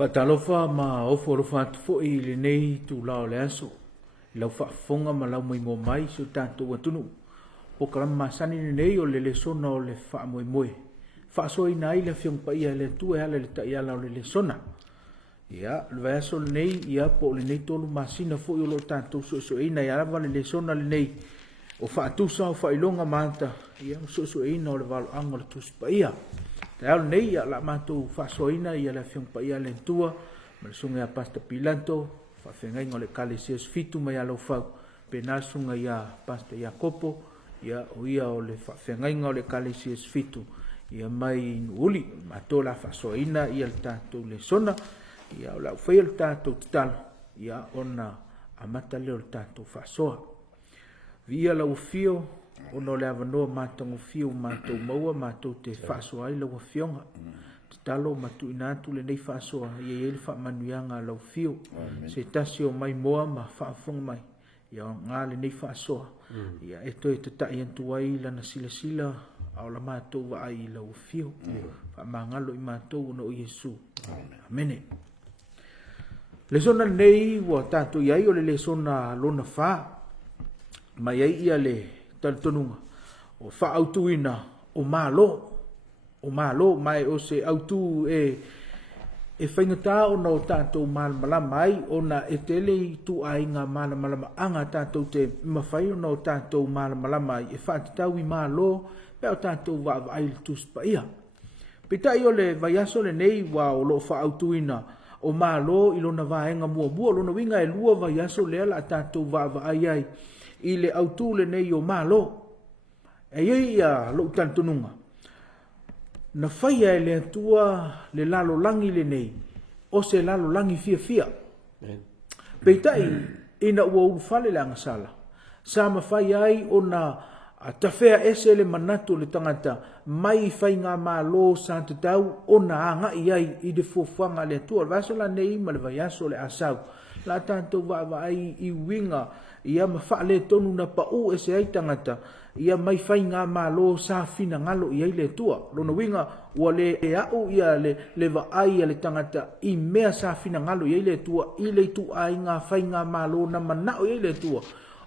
Fatalofa ma ofo rofa atu fo I le nei tu lao le aso. Lau whaafonga ma lau mai mai so tātou atunu. O karama masani le nei o le sona o le wha moe. Whaaso I nai le whiong pa ia le tu e ale le ta ia lau le sona. Ia, le vai aso le nei ia po le nei tolu masina fo I o lo tātou so ina ia lava le sona le nei. O whaatusa o whailonga manta. Ia so ina o le valo anga le tusi pa ia. Te au nei ia la mātou whaasoina ia le whiong pa ia le tua, ma le sunga ia pasta pilanto, whawhengai ngā le kale sias fitu mai alau whau, pe nā sunga ia pasta ia kopo, ia o ia o le whawhengai ngā le kale sias fitu, ia mai uli, mātou la whaasoina ia le tātou le sona, ia o lau whai le tātou titalo, ia ona amata leo le tātou whaasoa. Via lau fio, ono le avanoa mātango fio mātou maua mātou te whaasoa ai lau fionga. Te talo matu inatu le nei whaasoa ia ele whaamanuianga lau fio. Se tasi o mai moa ma whaafonga mai. Ia ngā le nei whaasoa. Ia e toi te tai antu ai lana sila au la mātou wa ai lau fio. Whaamangalo I mātou no Yesu. Amene. Le sona nei wa tātou iai o le sona lona wha. Mai ai ia le taltonunga o whaautuina o malo mai o se autu e whaingata o na o tātou malamalama ai o na e tele tu ai ngā malamalama anga tātou te mawhai o na o tātou malamalama ai e whaatitau I malo pe o tātou wa ai le tuspa ia pita I o le vaiaso le nei wa o lo whaautuina o malo I lona vaenga mua lona winga e lua vaiaso lea la tātou wa ai I le autu le nei o malo. E iei ia lo tantununga. Na whaia e le atua le lalo langi le nei. O se lalo langi fia. Peitai ina ua urufale le angasala. Sa ma whaia ai o na tawhea ese le manatu le tangata. Mai whai ngā malo sa te tau o na anga iai I de fuafanga le atua. Vaso la nei ma le vaiaso le asau. La tanto va ai I winga. Ia ma whaale tonu na pa'u e se ai tangata. Ia mai whai ngā malo sa fina ngalo I ai le tua. Lona winga ua le e au ia le va ai le tangata I mea sa fina ngalo I ai le tua. I le tu ai ngā whai ngā malo na manao I ai le tua.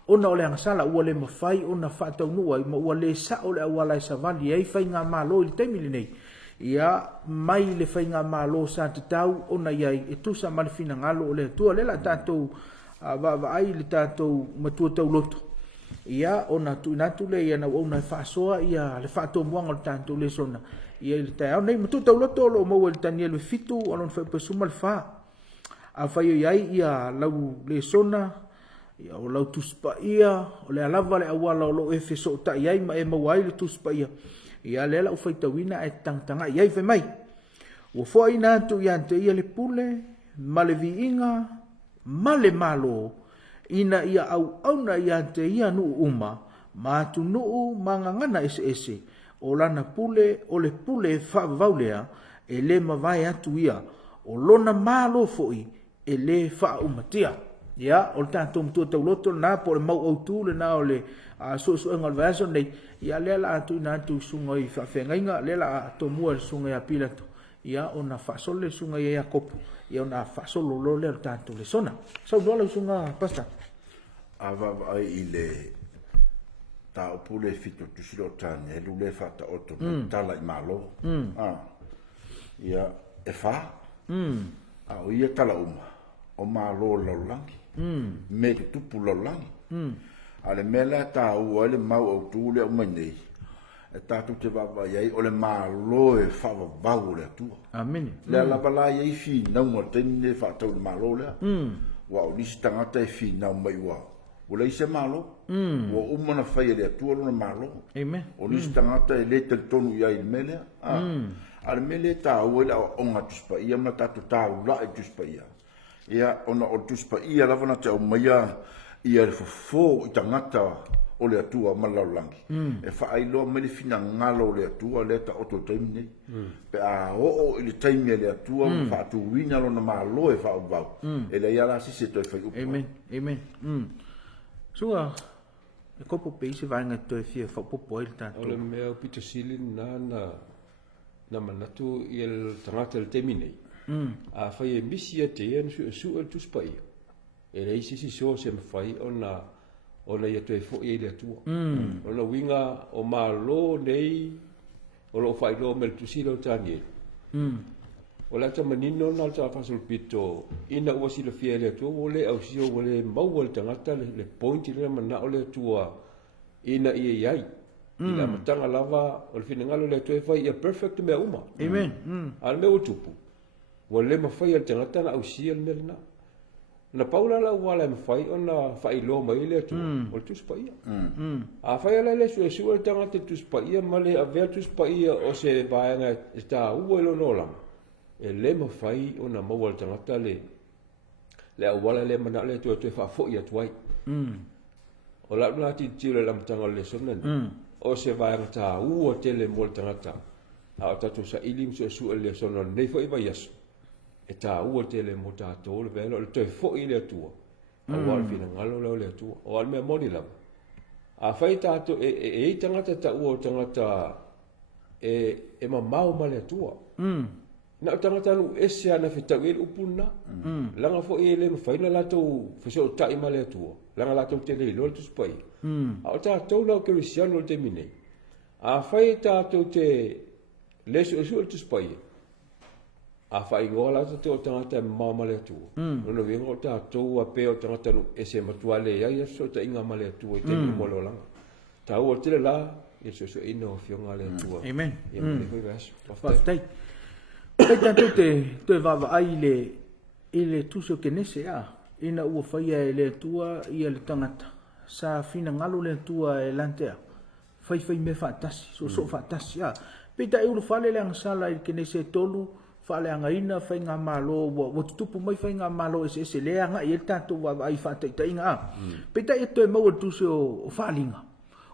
Ona o le angasala ua le mawhai ona whaatau nua. Ma ua le sa o le awalai savali I ai whai ngā malo I le taimili nei. Ia mai le whai ngā malo sa te tau ona iai e tusa ma le fina ngalo o le tua. Lela tātou va ai le tātou matua tau loto. Ia ona tu inatu le ia na ona whaasoa ia le whaatou muanga le tātou le sona. Ia le tai au nei matua tau loto lo maua le tania le fitu alon whaipasuma le wha. A whai iai ia lau le sona, ia o lau tuspa ia, o le alava le awala o lo e wheso ta iai ma e mawai le tuspa ia. Ia le lau whaitawina e tangtanga iai whai mai. Ua fua ina atu ia ante ia le pule, ma le viinga, male malo ina ia au na ia te ia nu uma ma tu nu mangangana ese o lana pule o le pule fa vaulea e le mavai atu ia o lona malo foi e le fa umatia ia o tanto tu te loto na por mau o tu le na o le so ngol vaso nei ia le la atu na tu sunga I fa fenga le la to mua sunga ia pilato ia ona fa sole sunga ia kopo ia ona fa solo lo le tanto le sona so do le sunga pasta ava ai ile ta opule fito tu silo tane lu le fa ta otto tala I malo ia e fa a ia tala uma o malo lo langi me tu pulo langi ale mela ta o le mau o tu le o mai e tatu te vava iai o le malo e whawa vau le atua. Amen. Lea la bala iai fi nau mo teni le whaatau le malo lea. Wa o nisi tangata e fi nau mai wa. O le ise malo. Ua umana whai le atua lona malo. Amen. O nisi tangata e le tonu ia il mele. Ale mele ta ua la onga tuspa ia mana tatu tau la e tuspa ia. Ia ona o tuspa ia lavana te o maia ia le fofo i tangata o le atua malaulangi. E whaailoa mele fina ngalo o le atua le ta oto taimi nei. Pe a o i le taimi le atua whaatu wina lona malo e whaau vau. E le ia la sisi toi whai upo. Amen. Amen. Sua, e kopo peisi vainga toi fia whapopo i le tātou. O le mea o Peter Silin na manatu i el tangata le temi nei. A whai e misi a te ea su el tuspa ia. E rei sisi so se mawhai ona ia toi fo i le atua. Ona winga o malo nei o lo whai lo mel tusila o tani e. O la ta manino na ta fasul pito ina ua sila fia le atua o le au sio o le maua le tangata le pointi le mana o le atua ina ia iai. Ina matanga lava o le finangalo le atua e whai ia perfect mea uma. Amen. Al mea o tupu. Wa le mawhai al tangata na au sia le mea na. Na paula la wala mawhai o na whai lo mai le atua o le tuspa ia. A whai ala le su le tangata tuspa ia ma le a vea tuspa ia o se vaenga e ta ua ilo no lama. E le mawhai o na maua le tangata le awala le mana le tua fa fo ia tuai. O la na ti tira la mtanga le sonen. O se vai ngata ua tele mo le tangata. A tatu sa ilim so su le sonon nei fo iba yasu. E ta ua tele mo ta to le velo le toi fo ile tua. A wal fina ngalo le tua. O al me moni la. A fai ta to e tangata ta ua tangata e ma mau ma le tua. Na tangata lu ese ana fitau il upuna. Langa fo ele mawhaina lato fiso tai ma le tua. Langa lato te le lo tu spai. A ta to lo Cristiano te mine. A fai ta to te leso su tu spai. A fai ngola to te tangata ma le tua. No vengo ta to a pe o tangata lu ese matuale ya so ta inga ma le tua te mo lo langa. Ta o te la yeso so ino fionga le tua. Amen. Ia me foi vas. Whaftai. Kai tātou te wawa ai le tuso ke nese a. Ina ua whaia e le tua ia le tangata. Sa fina ngalo le tua e lantea. Whai me whaatasi. So whaatasi a. Pita e ulu whale le angasala i ke nese tolu. Whale anga ina whai ngā malo. Wa tutupu mai whai ngā malo ese lea nga i e tātou wawa ai whaataita inga a. Pita e toi maua tuso o whalinga.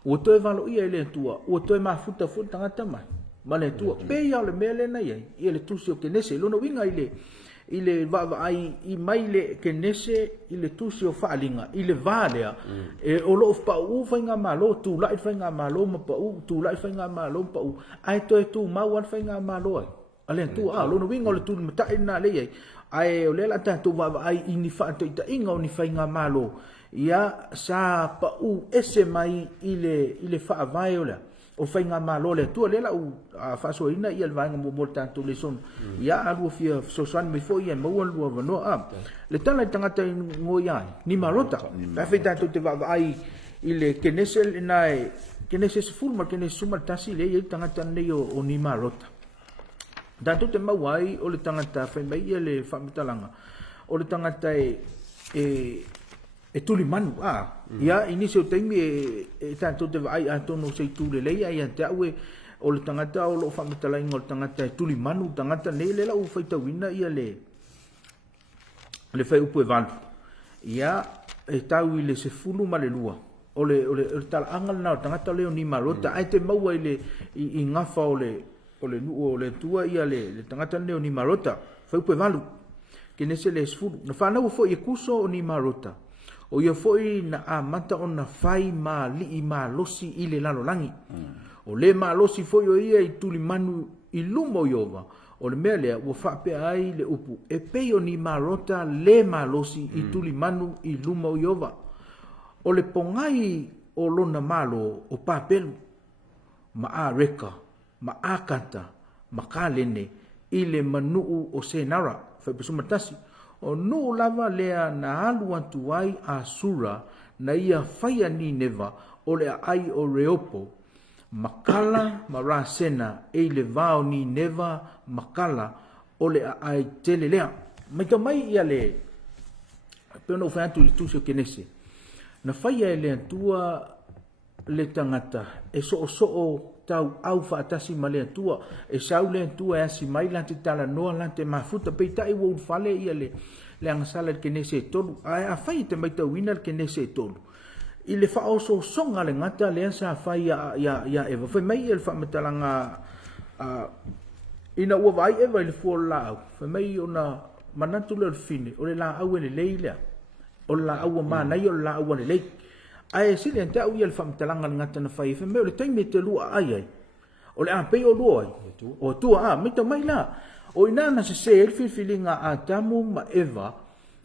Ua toi walo ia e le tua. Ua toi mafuta tangata mai. Mane tua pe ia le mele na ia i le tusi o kenese lona winga i le va ai i mai le kenese i le tusi o faalinga i le valea e o lo fa u fainga malo tu lai fainga malo ma pa u tu lai fainga malo pa u ai to tu ma wan fainga malo ai ale tu a lona winga le tu mata ina le ai o le la ta tu va ai i ni fa to ita inga o ni fainga malo ia sa pa u ese mai i le fa vai ola o whainga malo le tua lela u whaso ina ia lwanga mo tanto le son ia alua fia so san me fo ia maua lua vano a le tala tangata ngoi ai ni marota pa fai tanto te va ai i le kenese nai kenese fulma kenese suma tasi le ia tangata nei o ni marota tanto te mawai o le tangata fai mai ia le whamitalanga o le tangata e tuli manu ia inisi o taimi e tanto te vai atono sei tule lei ai ante aue o le tangata o lo whamitalainga o le tangata e tuli manu tangata nei le lau whaitawina ia le whai upu e vantu ia e tau i le se fulu ma le lua o le tala angal na o tangata leo ni marota ai te maua i ngafa o le nuu o le tua ia le tangata leo ni marota whai upu e vantu kene se le sfulu na whanau fo i kuso o ni marota o ia foi na amata o na fai ma li ma losi i le lalolangi. O le ma losi foi o ia i tuli manu i lumo iova. O le mea lea ua whape ai le upu. E peo ni marota le ma losi i tuli manu i lumo iova. O le pongai o lona malo o papelu. Ma a reka, ma a kanta, ma ka lene i le manuu o senara. Whai pesuma tasi. O no lava lea na alu atu ai a sura na ia whaia ni neva o lea ai o reopo. Makala ma rasena e le vao ni neva makala o lea ai tele lea. Mai to mai ia le peona o whaatu li tusi o kenese. na faia le tua le tangata e so tau au faatasi ma le tua e sau le tua e asi mai la te tala noa la te mafuta pe tai wo fale ia le angasala ke ne se tolu a fai te mai tau ina ke ne se tolu i le fa oso songa le ngata le sa fai ya eva foi mai el fa metalanga ina ua vai eva le fo la foi mai ona manatu le fine o le la au le leila o la au ma na yo la au le leila ai sile nta u yel fam talanga ngata na fai me le taimi te lua ai o le ape o lua o tu me to mai la o ina na se el filinga a tamu ma eva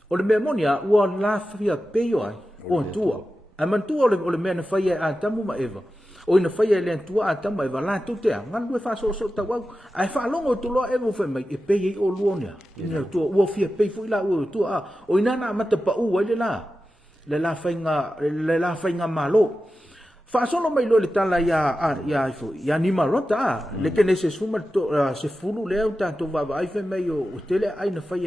o le memonia u la fia pe yo ai o tu a man tu o le me na fai a tamu ma eva o ina fai le tu a tamu eva la tu te ngal we fa so ta wa ai fa longo tu lo eva fe mai e pe o luonia ina tu o fia pe fu la o tu o ina na mata pa u le la le la fainga malo fa solo mai lo le tala ya ni marota le que ne se suma se fulu le auta to va ai fe mai o tele ai na fai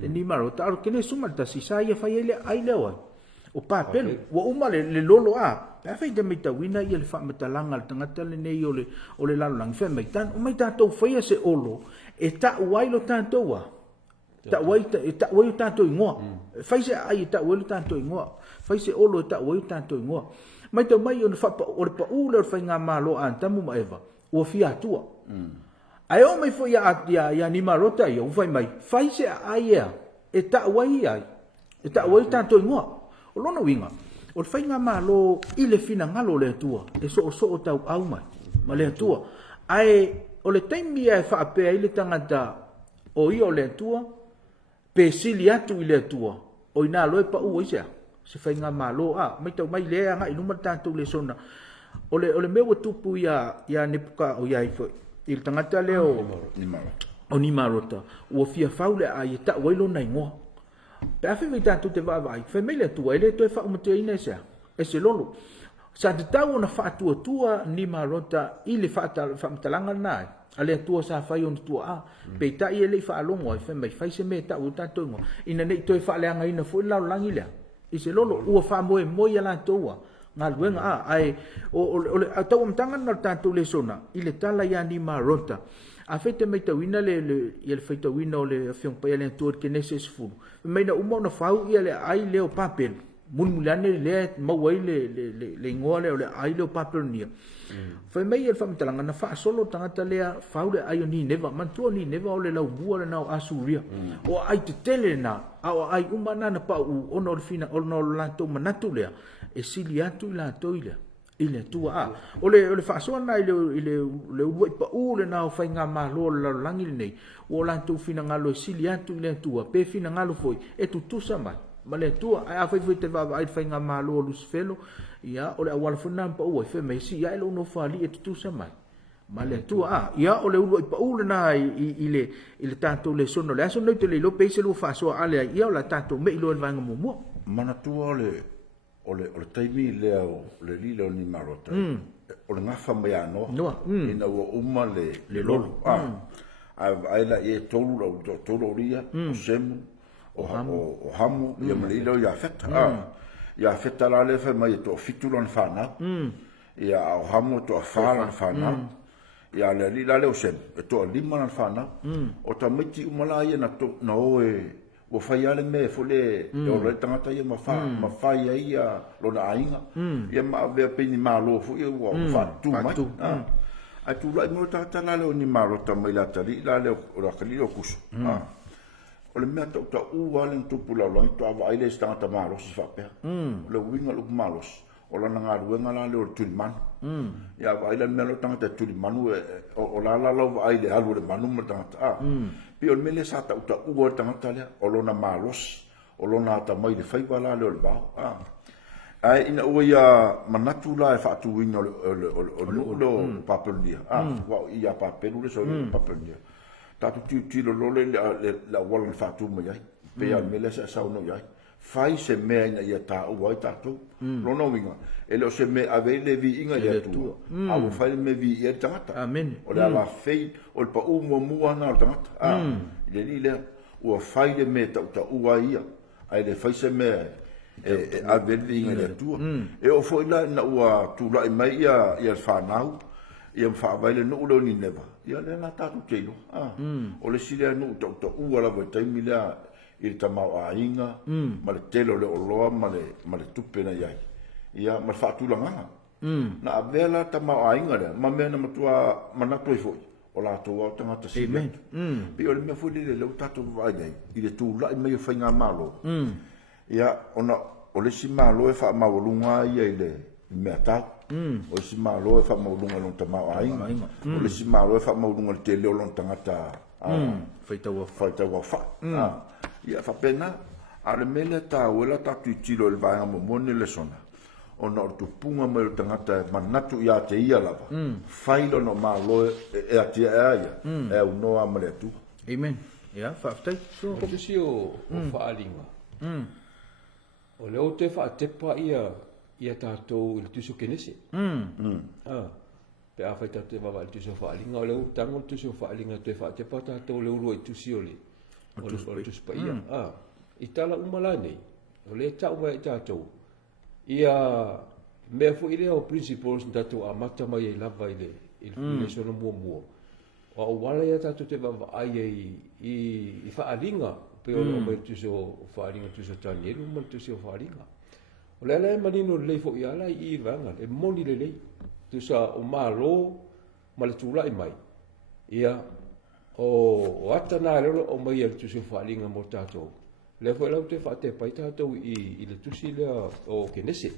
le ni marota que ne suma ta si sai fai le ai le o papel o uma le lolo pa fai de mita wina ia le fa metalanga le tangata le nei o le lalo lang fe mai tan o mai ta to fai se olo e ta wai lo tanto wa ta wai tanto ingoa fai se ai ta wai tanto ingoa fai se olo ta wai tanto ingoa mai to mai on fa o pa u le fai nga malo an tamu ma eva o fia tua ai o mai fo ya ni marota yo fai mai fai se ai e ta wai tanto ingoa o lona winga o fai nga malo i le fina ngalo le tua e so o tau au mai ma le tua ai o le taimi e fa pe ai le tangata o i o le tua pe sili atu i le tua o ina loe pa u isa se fai nga malo mai tau mai le anga inu matantu le sona o le mewa tupu ya nepuka o ya ifo il tangata leo ni marota o fia faule a i ta wailo na ingoa pe afi mai tantu te vai fe mai le tua ele to fa umte ina isa e se lolo sa te tau na fa tua ni marota i le fa mtalanga nai ale tua sa fai on tua pe ta i ele fa longo fe mai fai se me ta u tanto ngo ina nei to fa le anga ina fo la langi le i se lolo ua fa mo ia la toa nga luenga ai o tau mtanga na tanto le sona i le tala ya ni marota a fete mai tawina le feita wina o le fiong pa le tour ke nese sfu mai na uma na fau ia le ai le o papel mun mulane le mawai le ngole o le ai le o papel nia foi mai el fam talanga na fa solo tanga le fau le ai ni neva man tu ni neva o le lau bua le na asuria o ai te tele na o ai uma na pa u ono fina ono la to manatu le e siliatu la toile ile tua o le fa so na ile ua pa u le na fa nga malo la langi nei o la to fina ngalo siliatu ile tua pe fina ngalo foi e tu sama ma le tua a fa te va ai fa nga malo lu sfelo ia o le awal funa pa u fe me si ia lo no fa li e tu sama ma le tua ia o le ua pa u le na ile tanto le sono le aso no te le lo pe se lo fa so ale ia o la tanto me lo va nga mo mana tua o le taimi le lilo ni marota o le ngafa mai ano ina ua uma le lolo ai la e tolu ria o semu o hamu ia malilo ia feta la le fa mai to fitulon fana ia o hamu to fala fana ia le lila le o semu e to lima fana o tamiti umala ia na to no o fai ale me fole o le tangata ia ma fai ia lo na ainga ia ma ve pe ni malo fu ia o fa tu mai a tu la mo ta la le ni malo ta mai la tali la le o la kali o kusu o le me ta u ale tu pula lo to ava ile sta ta malo si fa pe le winga lo malo o la nga ruenga la le o tu man ia va ile me lo tangata tu manu o la lo ile alu le manu mo tangata pio mele sa ta uta uo tangata le o lona malos o lona ta mai le fai bala le ba ai ina o ia manatu la fa tu wino o papelia wa ia papelu le so papelia ta tu lo le la wala fa tu mai pe al mele sa no ia fai se me ina ia ta o ta tu lo no winga e lo se me ave le vi inga ia tu a o fai me vi ia tangata amen o la fei o pa u mo mua na tangata le le o fai le me ta u ia ai le fai se me a velinga le tua e o foi la na ua tu la mai ia whanau ia mwhaavaile no ulo ni neva ia le na tatu teilo o le sile no to ua la vai taimi lea i le tamau a inga ma le telo le oloa ma le tupe na iai ia ma le whaatulanganga na a vela tamau a inga lea ma mea na matua manatoi foi o la toa o tangata sile pi o le mea foi le leu tatu vai iai i le tu la mai o whainga malo ia ona o le si malo e wha maulunga ia i le mea tau o le si malo e wha maulunga lon tamau a inga o le si malo e wha maulunga le te leo lon tangata faitaua wha ia wha pena a le mele ta uela tatu i tilo le vaenga mo mone le sona ona o tupunga mai o tangata manatu ia te ia lava failo no malo e atia e aia e au noa male atu amen ia whaftai so ko si o whaalinga o leo te whaatepa ia tātou i le tuso kenese pe a whai tātou e wawa i tuso whaalinga o leo tango i tuso whaalinga te whaatepa tātou leo rua i tusi o le tuso pa ia i tala umala nei o le tau mai i tātou ia mea fu i lea o principles tātou a mata mai i lava i le sona mua o au wala ia tātou te wawa ai i whaalinga pe o mai tuso whaalinga tuso tani eru man tuso whaalinga o lea manino lei fo i ala i vanga e moni le lei tusa o malo ma le tūlai mai ia o ata nā reo o mai al tuso whaalinga mo tātou lea fo i lau te whaate pai tātou i le tusi lea o kenese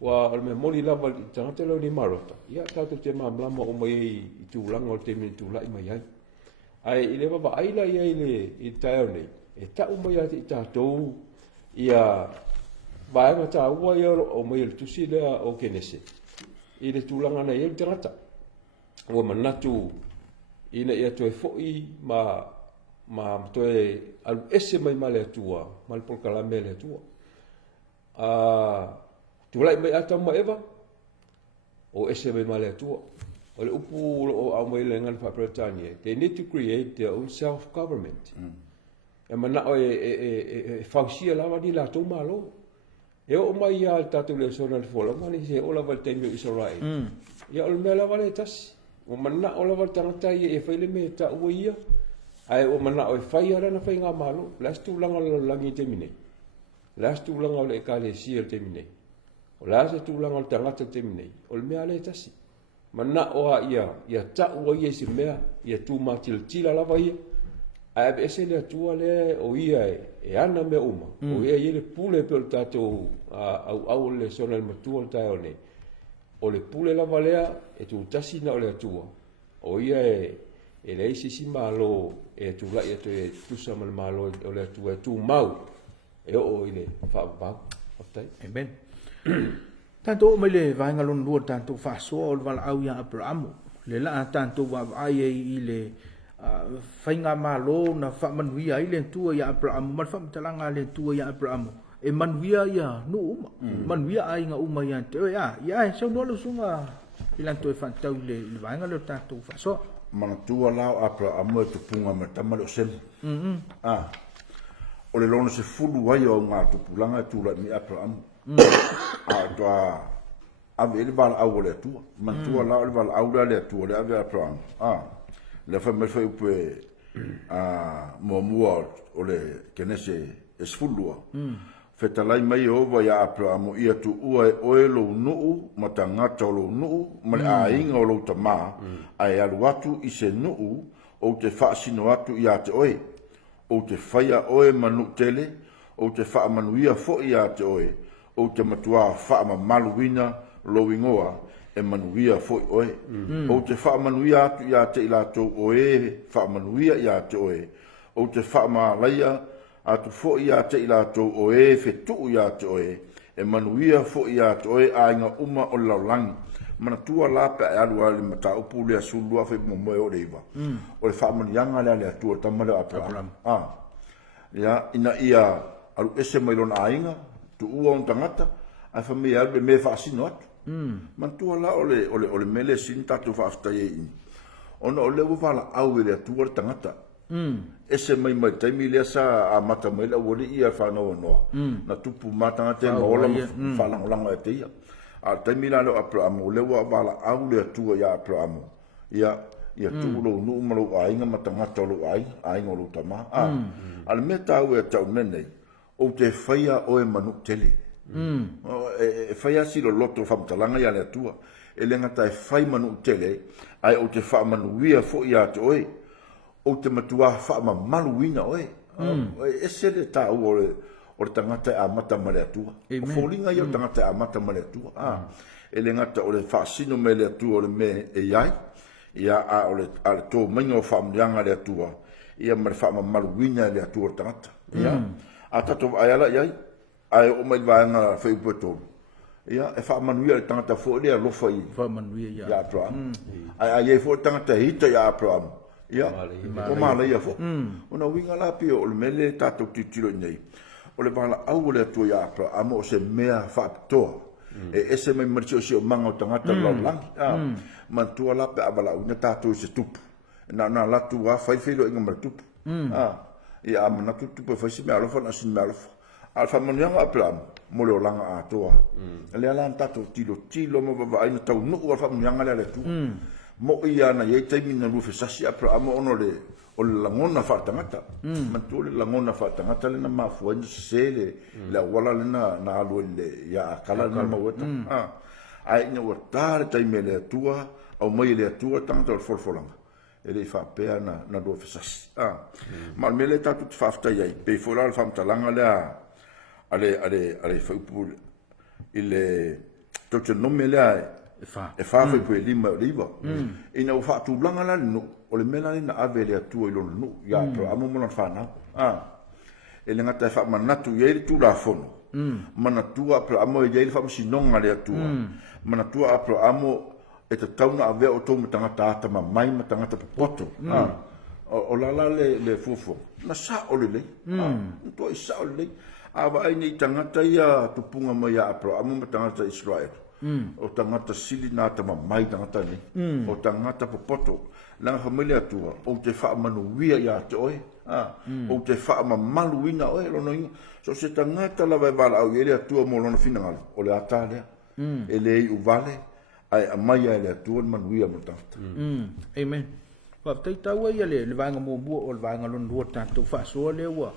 wa o me moni lava i tangata leo ni marota ia tātou te mamlama o mai i tūlanga o te mini tūlai mai ai ai i le wawa aila ia i taeo nei e tau mai ati i tātou ia vaenga tā ua ia o mai le tusi lea o kenese i le tūlanga nei e tangata ua manatu ina ia toe fo'i ma toe alu ese mai ma le atua ma le polkalame le atua tūlai mai ata ma eva o ese mai ma le atua o le upu o au mai le ngan whapretania they need to create their own self-government e mana o e fausia lava ni la tau malo e o mai ia tātou le sona le fola mani se o lava te mio Israel ia o le mea lava le tasi o mana o lava tangata ia e whaile me ta ua ia ai o mana o e whai ara na whai ngā malo lastu langa lo langi te mine lastu langa o le kale sia te mine o lastu langa o tangata te mine o le mea le tasi mana o ia ta ua ia si mea ia tu matil tila lava ia ai be se le tua le o ia e ana me uma o ia ile pule pe o tatou au le sona le matua o tae o nei o le pule la valea e tu tasi na o le atua o ia e le isi si malo e tu la ia te tusa mal malo o le atua e tu mau e o ile whaapau aftai amen tanto mai le vaenga lon lua tanto whaasoa o le wala au ia Abrahamu le la tanto wa ai i le whainga malo na whamanuia i le tua ia Abrahamu man whamatalanga le tua ia Abrahamu e manuia ia no uma manuia ai nga uma ia te ia e sau nolo sunga ilanto e whantau le vaenga le tanto whaasoa mana tua lao Abrahamu e tupunga me tamale o semu o le lono se fulu ai o ngā tupulanga e tūla mi Abrahamu toa ave ele bala au le tua man tua lao le bala au le tua le ave Abrahamu le fa me foi pe mo mua o le kenese esfulua fetalai mai ova ya Abrahamu ia tu ua e oelo nuu ma tangata o lo nuu ma le ainga o lo tama ai alu atu i se nuu o te whaasino atu i a te oe o te whaia oe manu tele o te wha manuia fo i a te oe o te matua wha ma maluina lo ingoa e manuia fo i oe o te wha manuia atu i a te ilato oe wha manuia i a te oe o te wha ma laia atu fo i a te ilato oe fetu i a te oe e manuia fo i a te oe a inga uma o laulangi mana tua lapa e alu ali mata upu le asulua fe mo moe o reiva o le whaamanianga le ale atua tamale o Abraham ia ina ia alu ese mai lona ainga tu ua on tangata a whamea alu le me whaasino atu man tua la ole mele sin tatu whaaftai e ini ona o lewa wala au e le atua le tangata ese mai taimi le sa a mata mai la wole ia fa no na tupu mata te mola fa la te ia a taimi la lo apro amo le wa bala au le tu ya apro amo ia tu lo nu malo ai nga mata ngata lo ai ngolo tama al meta u ta nene o te faia o e manu tele e faia si lo loto fa mtalanga ya le tua e le ngata e fai manu tele ai o te fa manu ia fo ia te oi o te matua fa ma maluina oi e se le ta o tangata a mata male atua o folinga ia tangata a mata male atua e le ngata o le fa sino me le atua o le me e ai ia a o le to mango fa mlianga le atua ia ma fa ma maluina le atua tangata ia a tato ai ala ia ai o mai vanga fa upoto ia e fa manuia le tangata fo le lo fa manuia ia pro ai fo tangata hita ia pro ia o mala ia fo ona winga la pio o le mele tato titilo nei o le bala au le tu ia pro amo se mea factor e ese mai marcio se o manga o tangata la lang man tu la pe abala una tato se tupu na la tu a fai filo inga mar tupu ia amana tupu fa se me alo fa na sin me alo alfa manyanga plan mo le langa a toa le ala tato tilo mo va ai na tau no alfa manyanga le tu mo ia na ye taimi na lufe sasi apro amo ono le o le langona fatangata man tu le langona fatangata le na mafuan sele la wala le na alu le ya kala na mawata ai no watar taimi le tua au mai le tua tanto o folfolanga ele fa pea na lufe sasi ma mele tatu fafta ye pe fola fa mtalanga le ale fa pu ile to no mele e fa foi pe lima ina o fa tu blanga la no o le mela na ave le tu lo no ya pro amo mo na fa na ele ngata fa manatu ye tu la fono manatu pro amo ye fa sinonga le tu manatu pro amo e te tauna ave o to mtanga tata ma mai mtanga ta poto o la le fofo na sa o le to sa o le ava ai ni tangata ia tupunga mai a pro amo mtanga Israel o tangata sili na ta mai tangata ni o tangata popoto la familia tua o te fa manuia ya te oi o te fa maluina oi lo no so se tangata la vai vala au ele tua mo lo final o le atale ele u vale ai mai ele tua manuia mo tangata amen wa tai tau ia le vanga mo o le vanga lo ndo tanto fa so le wa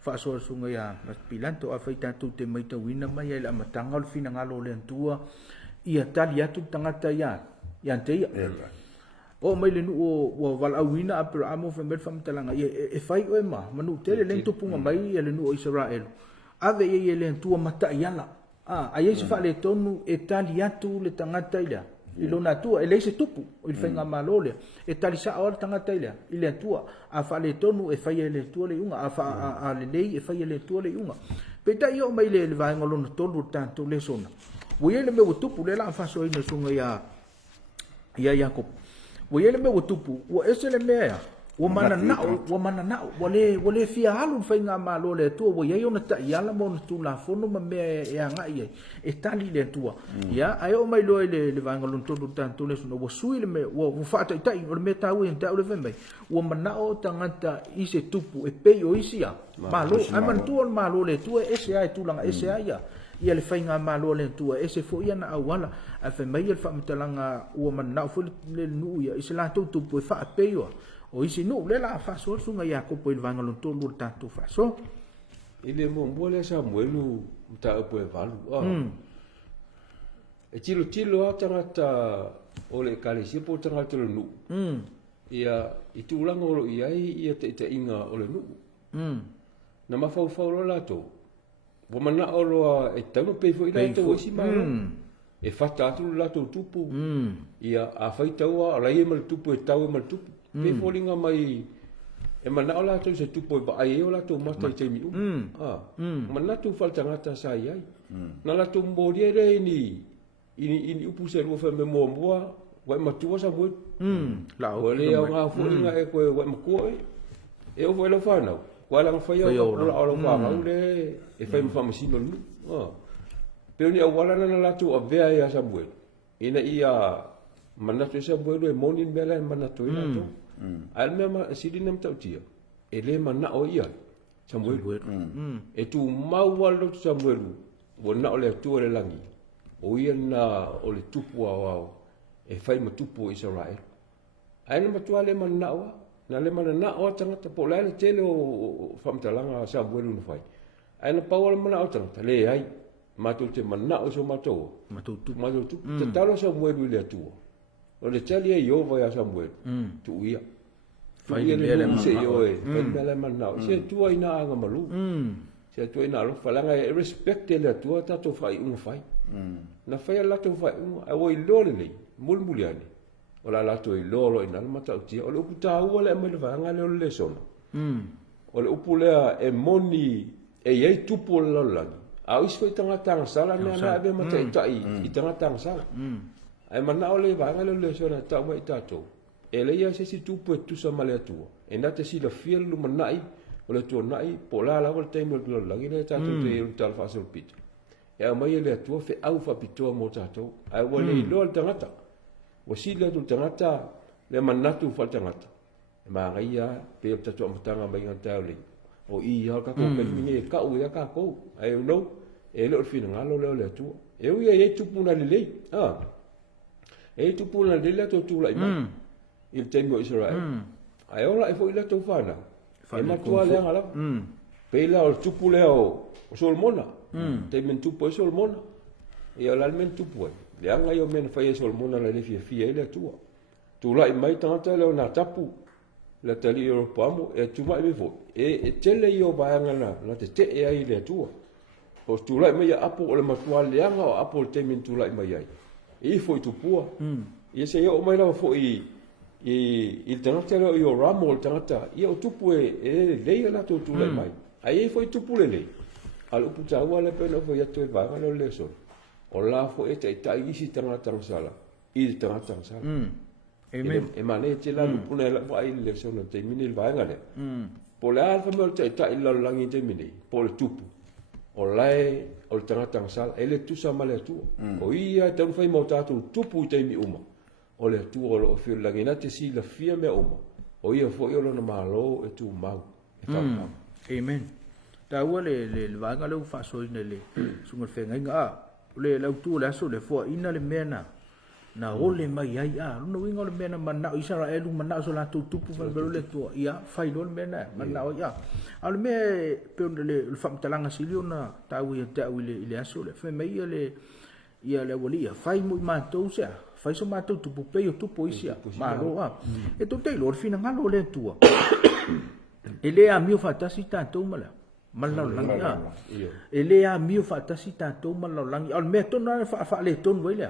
fa so sunga ya pilanto a fai tanto te mai tawina mai ele amatanga o fina lo le tua ia tali atu tangata ya te ia o mai le nu o val awina a per amo fe fam talanga e fai o ma manu tele le tupunga mai le nu o Israel ave ye le tua mata yala ai se fa le tonu e tali atu le tangata ila ilona tua ele se tupu il fenga malole e tali sa o tangata ila ile tua a fa le tonu e fai le tua le unga a fa a le lei e fai le tua le unga pe ta io mai le vai ngolo tonu tanto le sona Wiyele me wutupu le la fa so ina sunga ya Jakob. Wiyele me wutupu wa esele me ya. Wa mana na wale fia halu fa nga ma lo le tu wa ye ona ta yala mo tu la fono ma me ya nga ye. E tali le tua. Ya ayo mai lo le vanga lo tu tanto le so wa sui le me wa fa ta ta o me ta wi ta o le vembe. Wa mana o tangata ise tupu e pe o isia. Ma lo aman tu ma lo le tu e se ai tu langa e se ai ya. Ia le fainga malo le tua e se fo ia na awala a fe mai le famtalanga o manau fo le nu ia isla tu po fa peio o isi nu le la fa so sunga ia ko po il vanga lo tolu tanto fa so ile mo mbole Samuelu ta po e valu e tilo atangata o le kale si po tangata lo nu ia itu langa o ia te inga o le nu na mafau lo lato Wa mana oro e tau pe fo ila to si ma e fata tu la to tupu ia a fai tau a la ia mal tupu e tau mal tupu pe fo linga mai e mana ola to se tupu ba ai ola to mata te mi mana tu falta ngata sai ai na la to mbodi re ini upu se ro fa me mo wa ma tu sa bo la o le nga fo linga e ko wa ma ko e o lo fa na Wala fa yo o fa le e fa ma sino lu pe ni wala na la tu avea ya Samuel ina ia mana tu Samuel e monin bela mana tu ina to Ai me ma sili nam tau tia. E le mana o ia. Samuel. E tu mau alo Samuel. Wo na ole tu le langi. O ia na ole tupu au. E fai ma tupu Israel. Ai na matua le mana o. Na le mana na o tangata po le tele o famtalanga Samuel no fai. Ai na paula mana o tangata le ai. Matou te mana o so matou. Matou tu. Te talo Samuel le tu. O le tali e Yehova ya Samuel. Tu ia. Fai le se yo e. Fai le mana. Se tu ai na anga malu. Se tu ai na lo falanga e respect le tu ta to fai un fai. Na fai la to fai un ai wo lo le mulmuliani. O la to i lo ina mata uti. O le uputa o le mo le vanga le sono. O le upulea e moni e ye tupu lo langi. A isfo tanga sala na be mata i tanga sala. Ai mana ole vanga le sona ta mai tato. E le ia se si tupu e tu sa male tu. E na te si la fiel lu manai o le tu nai po la vol tempo lo langi le tato te un tal fa sol pit. E a mai le tu fe au fa pito mo tato. Ai wole lo tangata. O si le tu tangata le manatu fa tangata. E ma ria pe tato matanga mai ngata le. O i ha ka ko pe ni ka u ya ka ko. Ai no e lo fina ngalo le tu. E u ye tupu na le. E tupu na le to tu lai mai. Il tempo Israel. Ai ora e foi le to fana. E matua le ngala. Pe la o tupu le o Solomona. Te men tupu Solomona. E o l'almen tupu. Le anga io men fai Solomona le fia le tua. Tu lai mai tanta le na tapu. La tali o pamo e tu mai me vo. E tele io baanga na te e ai le tua. O tu lai mai apo o le matua le anga o apo te men tu lai mai ai. E foi tupua. E se io mai la foi il tangata lo io ramo il tangata io tupu e lei la tu lai mai. Ai foi tupu le. Al uputa wala pe no foi atu va no le so. O la fo e te tai isi tangata sala. Il tangata sala. Amen. E mane te la puna la vai le so no te mini il va ngale. Po la alfa mo te tai la langi te mini. Po le tupu. O lai o tangata sala e le tu sa male tu. O ia te fai mo tatu tupu te mi uma. O le tu o lo fio langi na te si la fia me uma. O ia fo io na malo e tu mau. Amen. Ta ua le vanga le fa so ina le sunga fenga nga le tu le so le fo ina le mena na ole mai ai no winga le mena mana Israel mana so la tupu fa le tu ia fai lo mena mana o ia al me pe le fam talanga silio na ta ua ta le aso le fe mai le ia le wolia fai mo ma to se fai so ma to tupu pe o tupu isia ma lo e to te lo fina ngalo le tu ele a mio fatasi tanto mala malau langi ele a mio fatasi tanto malau langi al me to na fa le ton wele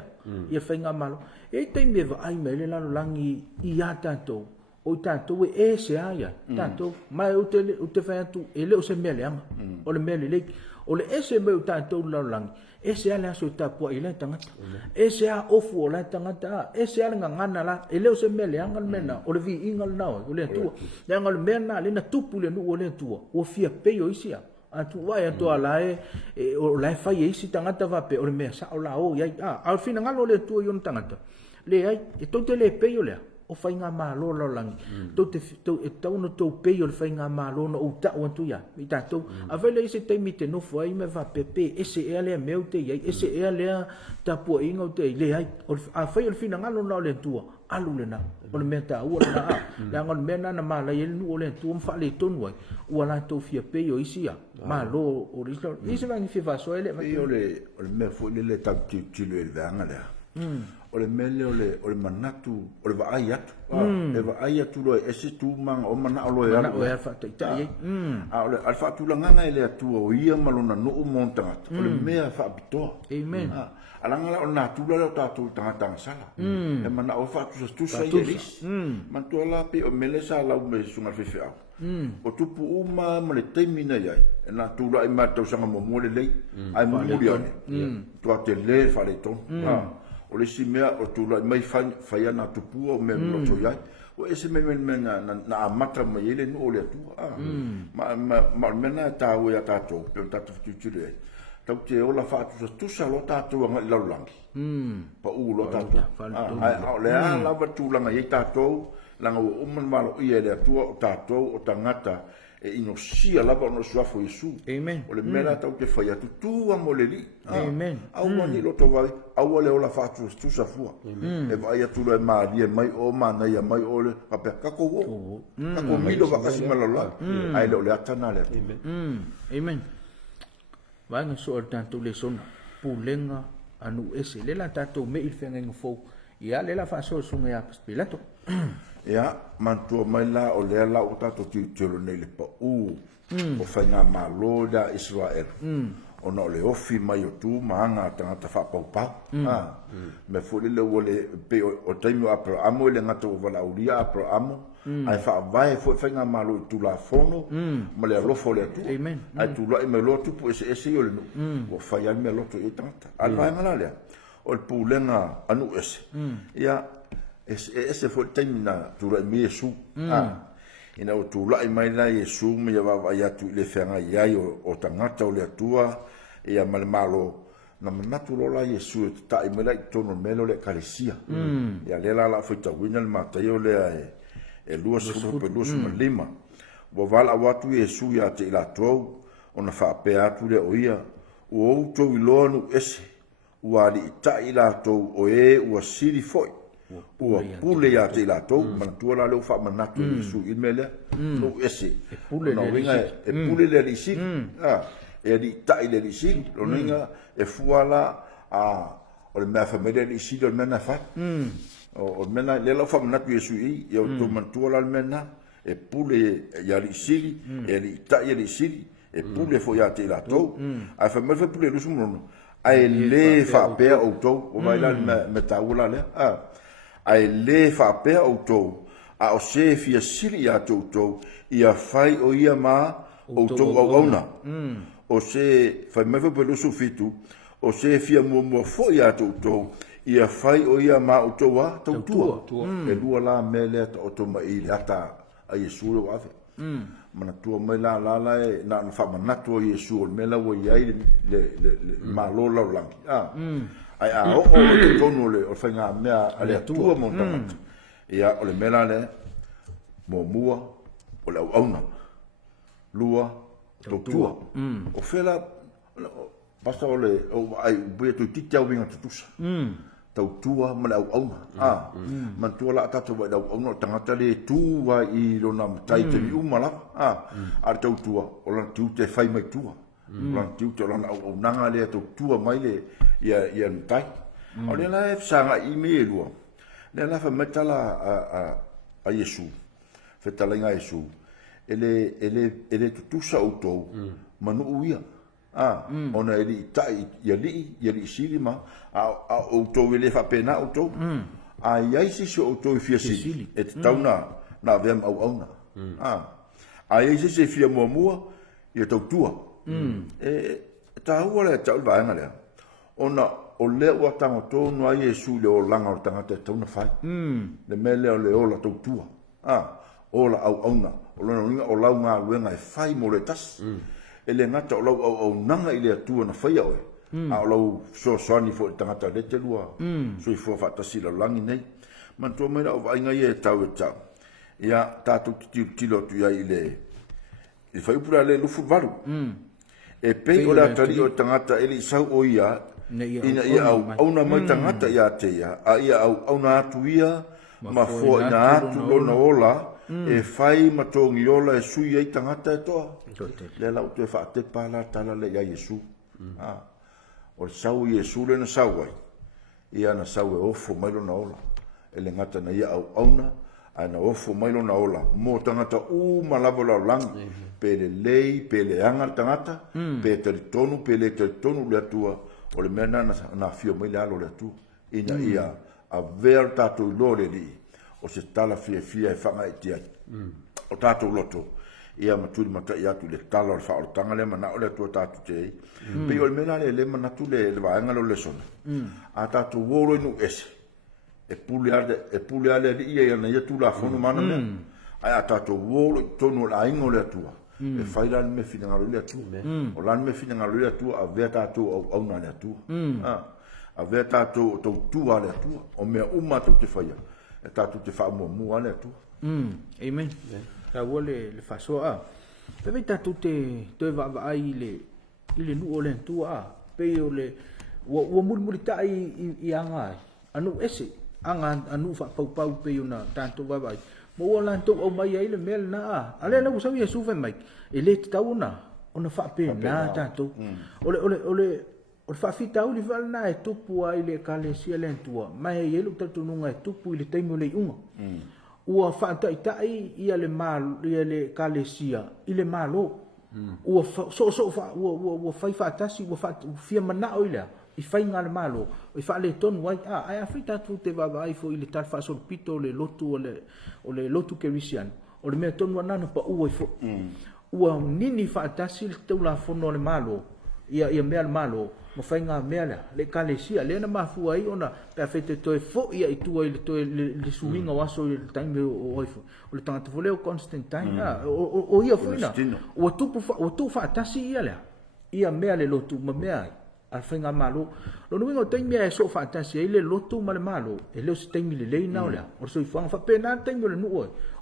ia fenga malo e te me va ai me le langi ia tanto o tanto e se aia tanto mai o te fa tu ele o se mele ama o le mele le o le ese me o tanto langi ese ala so tapu ile tangata ese a ofu la tangata ese ala ngana la ele o se mele angal mena o le vi ingal na o le tu ya ngal mena le na tupu le no o le tu o fia pe o isia atu vai atu ala o la fa isi tangata va pe o le mesa o la o ya al fina ngal o le tu yo tangata le ai e to te le pe o le o fai nga malo lo langi to e tau no to pe o fai nga malo no o ta o tu ya mi ta to avele ese te mi te no foi me va pepe ese ele meu te ia ese ele ta po ingo te le ai a fai o fina ngalo no le tu alu le na o le meta o na la ngol mena na mala ye nu o le tu fa le ton wai o la to fia pe o isia malo o riso ise va ni fi va so ele o le me foi le ta tu le vanga le o le mele o le manatu o le vaai atu e vaai atu lo e se tu manga o mana o lo e o e fa ta ye o le alfa tu la nganga ele atu o ia malona no o monta o le mea fa bito amen alanga la o na tu la ta tu tanga sala e mana o fa tu sa yelis man tu la pe o mele sa la o me sunga fe au o tupu uma ma le temina ia e na tu la i mata sanga mo mo le ai mo mo ia tu te le fa le ton o le si mea o tu lai mai fai ana tupua o mea loto iai o ese me na amata mai ele no ole tu ma mena ta o ya tato pe tato futuro e tau te ola fatu tu sa lo tato nga laulangi pa u lo tato ai le ala va tu langa ye tato langa o man malo ia le atua o tātou o tangata e ino sia lava ono suafo Yesu. Amen. O le mena tau te whaia tutua mo le li. Amen. Au mani loto vai, au le ola whātua tu safua. E vai atula e maalia mai o mana ia mai o le kapea. Kako wo. Kako milo wakasi malala. Ai le o le atana le atu. Amen. Vanga so o tātou le sona. Pulenga anu ese. Lela tātou me il whenga ngafou. Ia lela whaasoa sunga ia paspilato. Ia, mantua mai la o lea la o tato tiutelo nei le pa o whainga malo da Israel. Ona o le ofi mai o tu maanga tangata whapaupau. Me fuli le wole pe o taimi o Abrahamo le ngata o wala uria Abrahamo. Ai whaavae fo whainga malo i tula fono. Ma le alofo le atu. Ai tula i me lo tupu ese o le nu. O whaian me loto i tangata. Ai ngana lea. O le pulenga anu ese. Ia, ese foi taimina tura me Yesu ina o tula mai la Yesu me va ya tu le fenga ia o tangata o le atua ia mal malo na manatu la Yesu ta i mela tono melo le kalesia ia le la foi ta wina le matayo le e lua su pe lua su lima vo vala watu Yesu ya te la to ona fa pe atu le oia o to wilonu ese uali ta ila to o e o siri foi ua pule ya te la tau manatua la leo wha manatu Yesu ilmele no ese no ringa e pule le lisi e li tai le lisi lo ringa e fuala o le mea whamere lisi lo mena wha o mena le lau wha manatu Yesu i e o to manatua la mena e pule ya lisi e li tai ya lisi e pule fo ya te la tau a whamere pule lusu mono ai le wha pea o tau o mai la me taula le ai le whapea o tau, a o se fia siri a tau ia whai o ia ma o tau au auna. O se whai mawha pelusu fitu, o se fia mua fo ia tau, ia whai o ia ma o tau a tau tua. E lua la mele ata o tau mai le ata a Yesu le wafe. Mana tua mai la e na whamanatu o Yesu o mela wa iai le malola o langi. Ai a o le tonu le o whainga mea a le atua mo tamata. Ia o le mela le mo mua o le au auna. Lua tautua. O whela basta o le ai buia tu titi au winga tutusa. Tautua ma le au auna. Mantua la tata wa le au auna o tangata le tua i lona matai te mi umala. A tautua o la tiu te whai mai tua. Lan tiu te lana au nanga le tua mai le ia mtai. O le la e sanga i me e lua. Le la fa metala a Yesu. Fetala inga Yesu. Ele tutusa o tou. Manu uia. Ona ele tai ia li sili ma. O tou ele fa pena o tou. A iai si o tou fia sili. E te tauna na vem au auna. A iai si fia mua ia tau tua. Ta ua le tau vaenga lea. Ona o le ua tanga tonu a Yesu le o langa o tangata e tauna whai. Le mele o le ola tau tua. Ola au auna. O lana ringa o lau ngā luenga e whai mo le tas. E le ngata o lau au nanga i le atua na whai aoe. O lau so soani fo i tangata le te lua. So i fo whatasi la langi nei. Mantua mai na o vainga i e tau e tau. Ia tātou tilo tu ia i le. I whai upura le lufu varu. E pei o le atari o tangata e li sau o ia. Ina ia au auna mai tangata ia te ia. A ia au auna atu ia. Ma fo ina atu lona ola. E whai matongi ola e sui ei tangata e toa. Le lau te wha te pala tala le ia Yesu. O le sau Yesu le na sau ai. Ia na sau e ofo mai lona ola. E le ngata na ia au auna. Ana ofo mai lona ola. Mo tangata malavo lau langi. Pe le lei, pe le anga tangata. Pe te tonu, pe le te tonu le atua. O le mena na fio mai le alo le atua. Ina ia a ver tātou lore li. O se tala fia e whanga e tia. O tātou loto. Ia maturi mata i atu le tala o le whaoro tanga le mana o le atua tātou te ei. Pe o le mena le manatu le vaenga lo le sona. A tātou woro inu ese. E pule ale li ia na ia tu la fono mana mea. Ai a tātou woro tonu la ingo le atua. E whai lani me whina ngaro le atua. O lani me whina ngaro le atua a vea tātou au na le atua. A vea tātou tau tua le atua. O mea tau te whaia. E tātou te wha mua le atua. Amen. Ka wole le fasoa. Pe mai tatu te va ai le nu ole tua pe ole wo mul ta i anga anu ese anga anu fa pau pe una tanto va vai mo wala to o mai ai le mel na ale na usa ia sufe mai ele tauna ona fa pe na tanto ole fa fita uli val na e tupu ai le kalesia le tua mai ele tatu nunga e tupu ile taimo le unga ua fa tai ia le mal ia le kalesia ile malo ua so fa ua fai fa tasi ua fa fia mana oila i fai ngale malo i fa le ton wai ai afita tu te va vai fo ile tal fa so pito le lotu o le lotu kerisian o le me ton wana no pa ua fo ua nini fa tasi le tu la fono le malo ia me al malo mo fai nga me le kalesia le na mafu ai ona pe fete to fo ia i tu ile to le suinga waso le time o ifo o le tanga fo le Constantine o ia fo ina o tu fa tasi ia me le lotu ma me ai al fai nga malo lo no wingo time e so fa tasi ile lotu ma le malo e le se time le na ola o so fa pena time le nu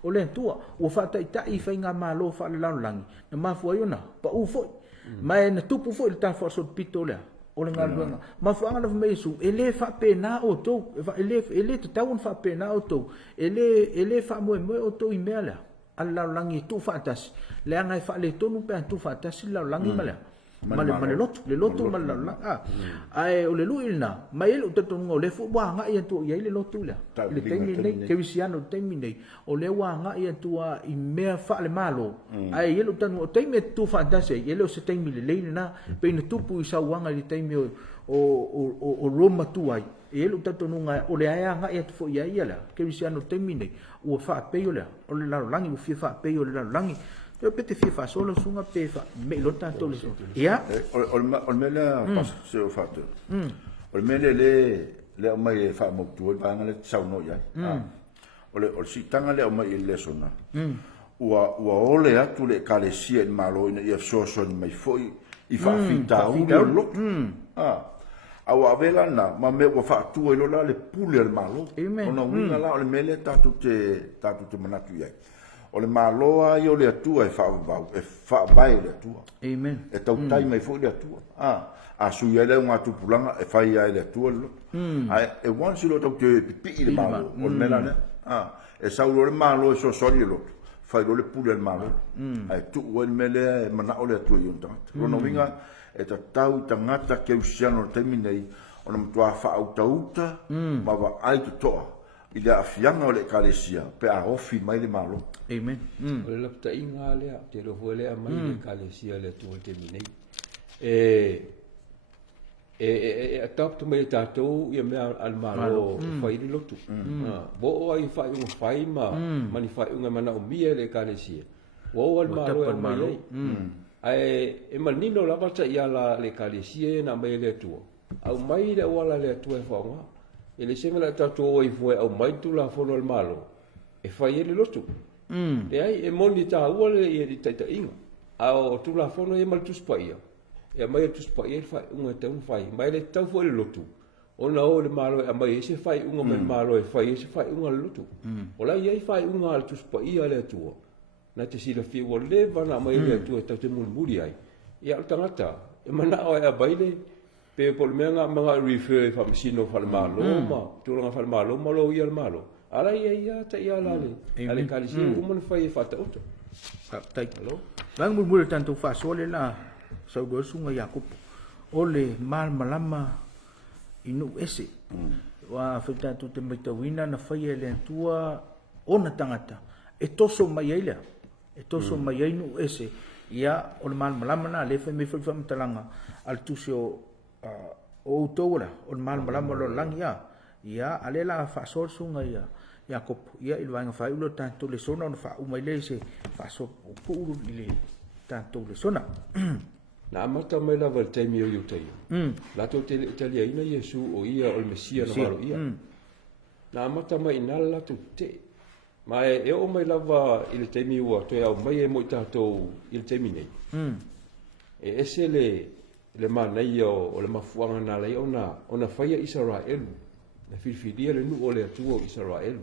o le tua o fa tai fai nga malo fa le langi na mafu ai ona pa u fo mai na tupu fo il ta fo so pito le o le ngalunga ma fo anga me su ele fa pena o to ele te taun fa pena o to ele fa mo o to i mela alla langi tu fa tas le anga fa le tonu pe tu fa tas la langi mala male lotu mala ai o le luina mai ele to ngo le fo wa nga ia tu ia le lotu le temi nei ke visiano temi nei o le wa nga ia tu i me fa le malo ai ele to temi tu fa tas ele o se temi le na pe na tupu i sa wanga le temi o Roma tu ai ele to nga o le ai nga ia tu fo ia la ke visiano temi nei o fa pe o le la langi o fi fa pe o le la langi yo pete fifa solo sunga pefa me lo tanto le ya o mele pas se o fatto o mele le mai fa mo tu ba ngale sau no ya o si tanga le mai le sona ua ole atu le kalesia in malo ina ia so mai foi i fa fita o lo awa vela na ma me wa fa tu lo la le pule al malo ona winga la o le mele tatu te manatu ya o le maloa i o le atua e wha vai le atua. Amen. E tau tai mai fo le atua. A sui ele unga tupulanga e whai ai le atua lo. E wansi lo tau te pipi le malo. O le mela ne. E saulo le malo e so sori lo. Whai lo le pule le malo. E tu ua le mele e mana o le atua i untangata. Rono winga e ta tau tangata ke usiano le taimi nei. O na mtua wha au tauta. Ma wa ai te toa. I le afianga o le kalesia pe a ofi mai le malo. Amen. O le lapta inga lea, te roho lea mai le kalesia le tua te minei. A tapta mai tātou ia mea al malo whai li lotu. Bo o ai whai unga whai ma mani whai unga mana o mia le kalesia. Wo o al malo e mai lei. Ai e manino lava ta ia la le kalesia na mai le tua. Au mai le wala le tua e whaonga. E le semela tatu o i fue au mai tu la fono al malo. E fai ele lotu. E ai e moni ta ua le i e taita inga. Ao tu la fono e mal tu spaia. E mai tu spaia e fai unga te un fai. Mai le tau fo le lotu. Ona o le malo e mai e se fai unga me malo e fai e se fai unga le lotu. O la i fai unga al tu spaia le atua. Na te sila fi ua leva na mai le atua e tau te mulmuri ai. E al tangata. E mana o e a baile. Pe por menga mga refer fa masino fa malo ma tu nga fa malo malo ia malo ala ia ta ia la le ale kalisi umon fa fa ta auto tai lo bang mul tanto fa sole la sau do sunga yakub ole mal malama inu ese wa fa tanto te mai wina na fa ia le tua ona tangata e toso mai ia e toso mai inu ese ia ole mal malama na le fa me fa talanga al tusio o toura o mal malamo lo langia ia alela fa sorsunga ia Jakob ia il wanga fa ulo tanto le sona on fa umaile se fa so puru ile tanto le sona na mata mai la volte mio yutai la to te italiana Yesu o ia o Messia na malo ia na mata mai nala tu te mai e o mai lava il temi o to ia mai e mo tato il temine e ese le mana ia o le mafuanga na lei ona faia Israel na filfidia le nu o le atua Israel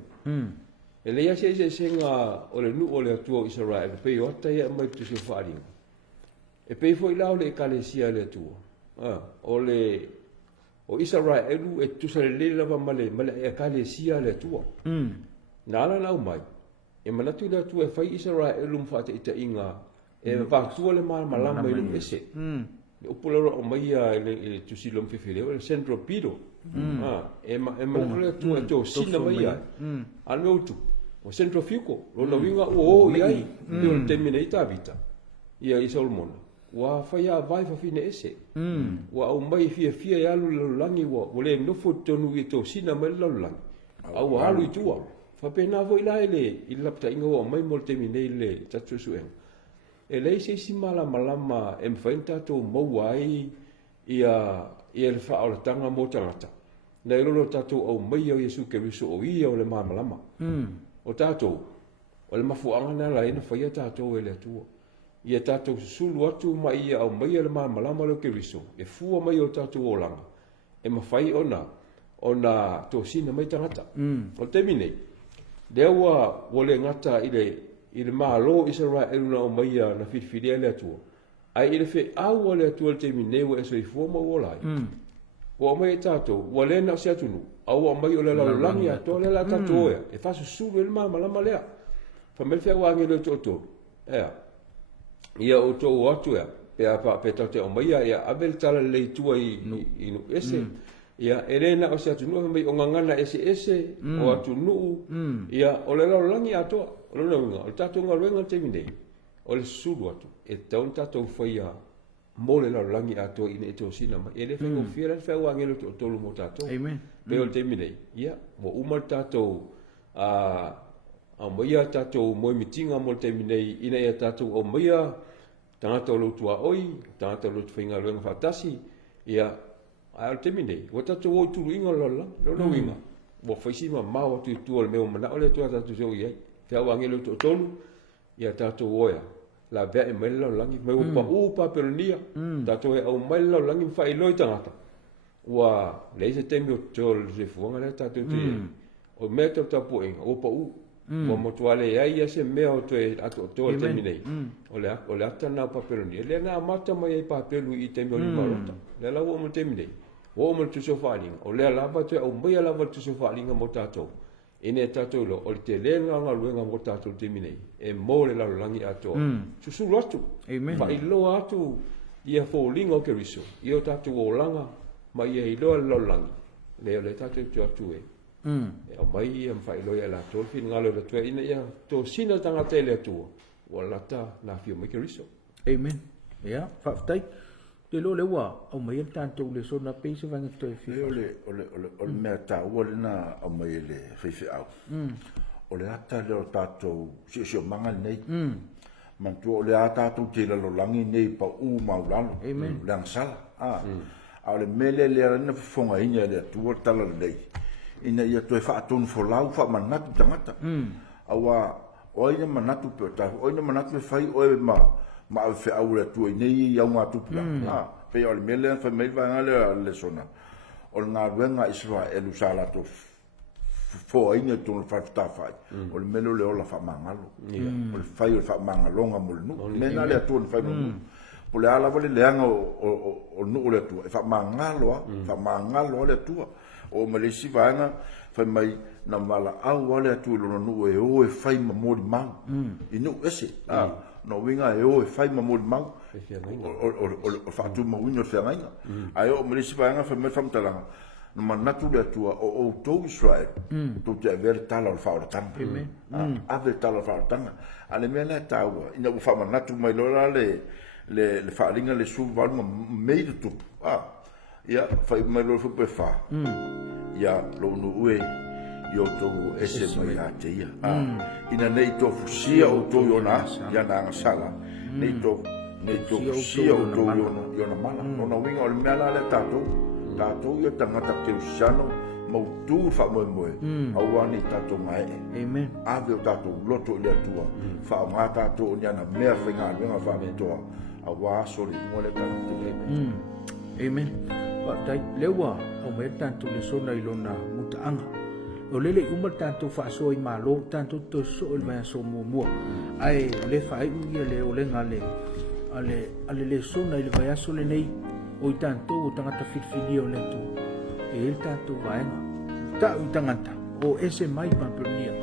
E le ia se nga o le nu o le atua o Israel, pe o ata ia mai tu se whaaringa. E pe foi lao le ekalesia le atua. O Israel e tu se le lava male e ekalesia le atua. Nala lau mai. E manatu le atua e fai Israel mfate ita inga e vatua le malama i lu ese. O pula o mai le tu si lom fefele o le centro pido. E manatu le atua e to sina mai ai. Anu utu. O centro fico, lo na winga o iai, o terminator vita. Ia i Solomon. Wa faya vai fa fine ese. Wa au mai fia ya lu langi wa le no fotonu i to sina mai lu langi. Au halu i tua. Fa pena vo ila ele i lapta inga wa mai mo terminate le tatu sueng. E lei se si malama em fainta to mo ai ia le fa o tanga mo tangata. Nei lolo tatu au mai o Yesu ke riso o ia o le malama. O tātou, o le mafuanga na la ina whaia tātou e le atua. Ia tātou sulu atu mai ia au mai le malama lo ke riso. E fua mai o tātou o langa. E mawhai ona tō sina mai tangata. O te minei, lea wale ngata i le malo Israel na o mai na whiwhiria le atua. Ai i le whi au le atua le te minei wa e so i fua ma o lai. O mai tātou, wale na se atunu. Au mai o le laulangi ato le la tātou ea. E whasu suru ele malama lea. Whamel wangi le tōtou. Ea. Ia o tō atu ea. Pe tau te o mai ea. Abel tala le tua i nu ese. Ia erena o se atunu. Mai o ngangana ese. O atu nuu. Ia o le laulangi ato. O le naunga. O tātou ngā ruenga te minei. O le suru atu. E taun tātou whaia. Mole la langi ato ina eto sina ma ele fe confia fe wangelo to tolu mo tato amen pe o terminei ia mo umar tato a moia tato mo mitinga mo terminei ina ia tato o moia tanga lo tua oi tanga lo finga lo fatasi ia al terminei o tato o tu inga lo winga mo faisi ma o tu le me mana ole tu tato jo ia fe wangelo to tolu ia tato oia la vea e mai lau langi, mai upa peronia, tato e au mai lau langi whai loi tangata. Ua leise temi o tō le fuanga le tato te o mea tau tapu inga, upa ua motuale e ai ase mea o tō ato tō le temi nei. O le ata nā paperonia, le nā mata mai e papelu i temi o lima rota. Le lau o mo temi nei, o mo tu so whalinga, o le lava tō au mai lava tu so whalinga mo tato. Ine tato lo o te lenga nga luenga mo tato te minei e mo le langi ato susu atu fa ilo atu ia fo lingo ke riso io tato o langa ma ia ilo lo langi le tato tu atu e o mai ia fa ilo ia la to fin ngalo le tu ina ia to sina tanga tele tu wala ta na fio me ke riso amen ya fa tai te lo le wa o mai tanto le so na pe se vanga to fi o le meta o le na o mai le fi au o le ata le tato si manga nei man tu o le ata tu te lo langi nei pa u maulano lang sala a le mele le na fonga ina le tu tala lei ina ia to fa ton fo lau fa manatu tangata awa o ina manatu pe ta o ina manatu fai o ma fe aura tu nei ia uma tu pe o mele fa me va le sona o nga venga Israel usala to fo ina tu fa sta fai o mele le ola fa mangalo o fai fa mangalo nga mul nu mena le tu fa nu po le ala vole le anga o nu le tu fa mangalo le tu o me si vanga fa mai na mala au le tu lo nu e fai ma mo mang inu ese no winga e o fai ma mo mau o fa tu mo winga fa mai ai o me si vanga fa me fam tala no manatu le tua o to Israel to te ver tala o fa o tanga ave tala o fa o tanga ale me na taua ina o fa manatu mai lora le fa linga le su val me tu ia fai mai lo fu pe fa ia lo nu ue yo to ese mai atia ina nei to fusia o to yona ya na sala nei to fusia o to yona mana no winga o mela le tato yo tanga ta ke usano mo tu fa mo awani tato mai amen ave o tato loto le tua fa ma tato nya na mea finga nga fa to awa sori mo le tato amen wa dai lewa o me tanto le sona ilona mutaanga o lele uma tanto fa so I malo tanto to so il va so mo ai le fa ia le o le ngale ale le so na il va so le nei o tanto o tanga fitfili o le tu e il tanto va ta tangata o ese mai pampelia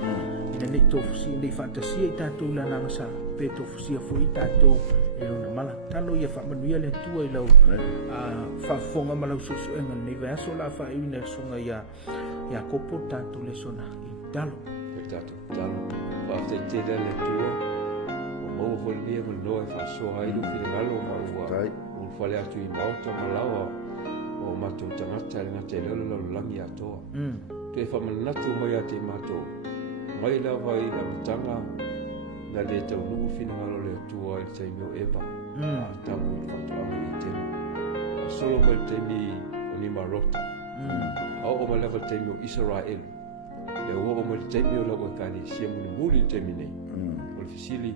ina nei to si nei fantasia I tanto la na masa pe to si fo I tanto e ona mala talo ia fa manuia le tu I lo fa fonga malau so enga nei va so la fa ina sunga ia kopo tanto le sona I talo fa te le tua o mo fo le mo no fa so ai lu fi ngalo ma ua o fa le atu I mauta malawa o matu tangata na te lolo langi atoa te fa manatu mo ia te mato mai la vai la tanga na le tau lu fi ngalo le tua I te mo eva tamu fa tua me te solo mo te mi o ni marota o ma leva te mo Israel e o mo te mo la ko kani sia mo muli te mi nei o fisili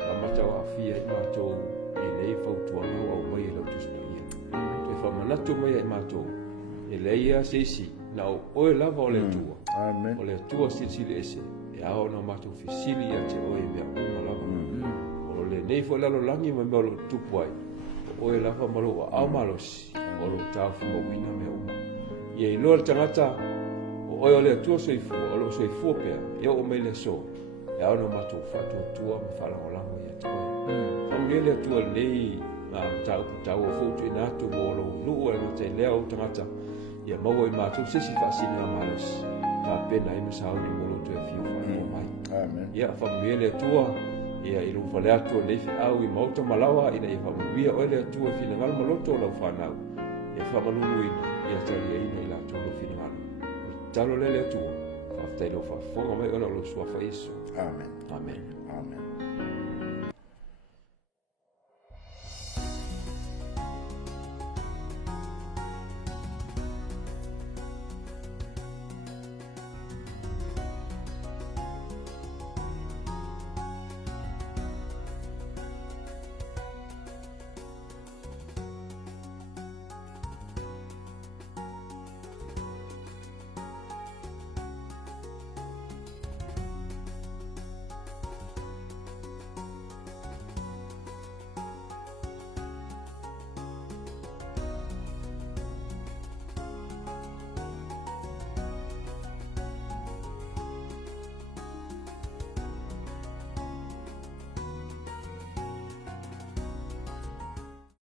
la mata wa fia I mato I nei fa tua o mai la tu te fa manatu mai I mato e leia sesi na o lava o le tua Amen. o le tua sili ese e ao na mato fisili ya te o e mea uma lava o le nei fo lalo langi ma me o lo tupu ai o e lava malo a au malosi o lo tafu ma wina mea uma ia I loa tangata o e o le tua soifu o lo soifu pea ia o mai le so e ao na mato fatu tua ma falango lango ia te oe famile le tua nei ma tau o futu inato mo lo nuu e ma te lea o tangata ia maua I mato sisi fasini a malosi ka pena I masao ni molo tu e fiu whanau mai Amen. ia famile le tua ia I lunga le atu nei fi au I mauta malawa ina ia famuia o le tua fina ngal maloto o lau whanau ia whamanunu ina ia tali ina I la tolo fina ngal talo le tua whaftai lo whafonga mai ona lo sua whaiso Amen. Amen